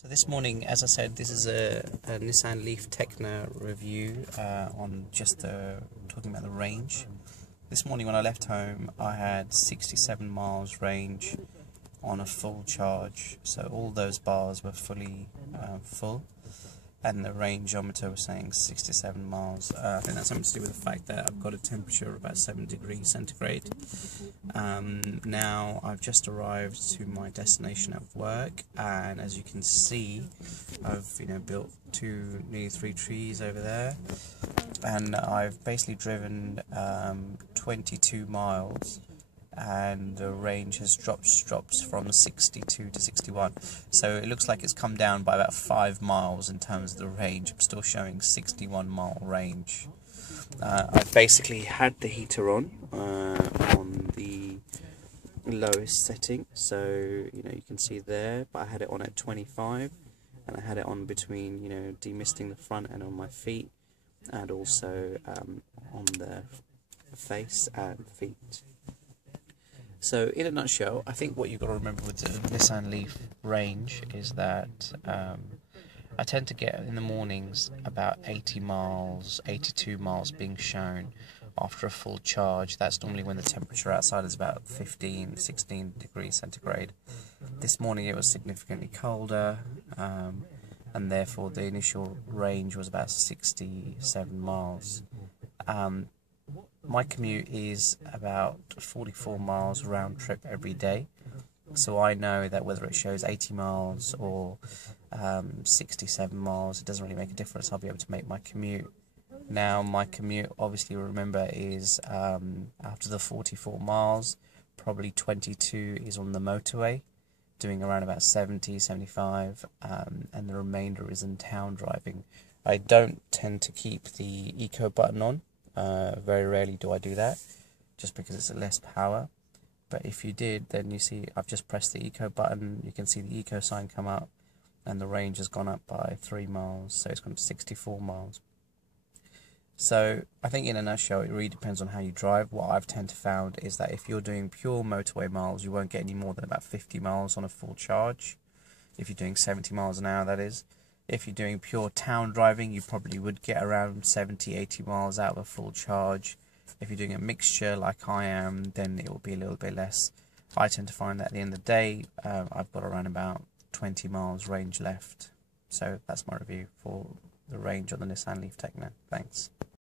So this morning, as I said, this is a Nissan Leaf Tekna review on just talking about the range. This morning when I left home, I had 67 miles range on a full charge. So all those bars were fully full, and the rangeometer was saying 67 miles. I think that's something to do with the fact that I've got a temperature of about 7 degrees centigrade. Now I've just arrived to my destination at work, and as you can see, I've built nearly 3 trees over there, and I've basically driven 22 miles, and the range has dropped from 62 to 61. So it looks like it's come down by about 5 miles in terms of the range. I'm still showing 61-mile range. I've basically had the heater on the lowest setting, so you can see there, but I had it on at 25, and I had it on between demisting the front and on my feet, and also on the face and feet. So in a nutshell, I think what you've got to remember with the Nissan Leaf range is that I tend to get in the mornings about 80 miles, 82 miles being shown after a full charge. That's normally when the temperature outside is about 15, 16 degrees centigrade. This morning it was significantly colder, and therefore the initial range was about 67 miles. My commute is about 44 miles round trip every day, so I know that whether it shows 80 miles or 67 miles, it doesn't really make a difference. I'll be able to make my commute. Now my commute, obviously remember, is after the 44 miles, probably 22 is on the motorway, doing around about 70, 75, and the remainder is in town driving. I don't tend to keep the eco button on. Very rarely do I do that, just because it's less power. But if you did, then you see I've just pressed the eco button. You can see the eco sign come up, and the range has gone up by 3 miles, so it's gone to 64 miles. So I think in a nutshell, it really depends on how you drive. What I've tend to found is that if you're doing pure motorway miles, you won't get any more than about 50 miles on a full charge. If you're doing 70 miles an hour, that is. If you're doing pure town driving, you probably would get around 70, 80 miles out of a full charge. If you're doing a mixture like I am, then it will be a little bit less. I tend to find that at the end of the day, I've got around about 20 miles range left. So that's my review for the range on the Nissan Leaf Tekna. Thanks.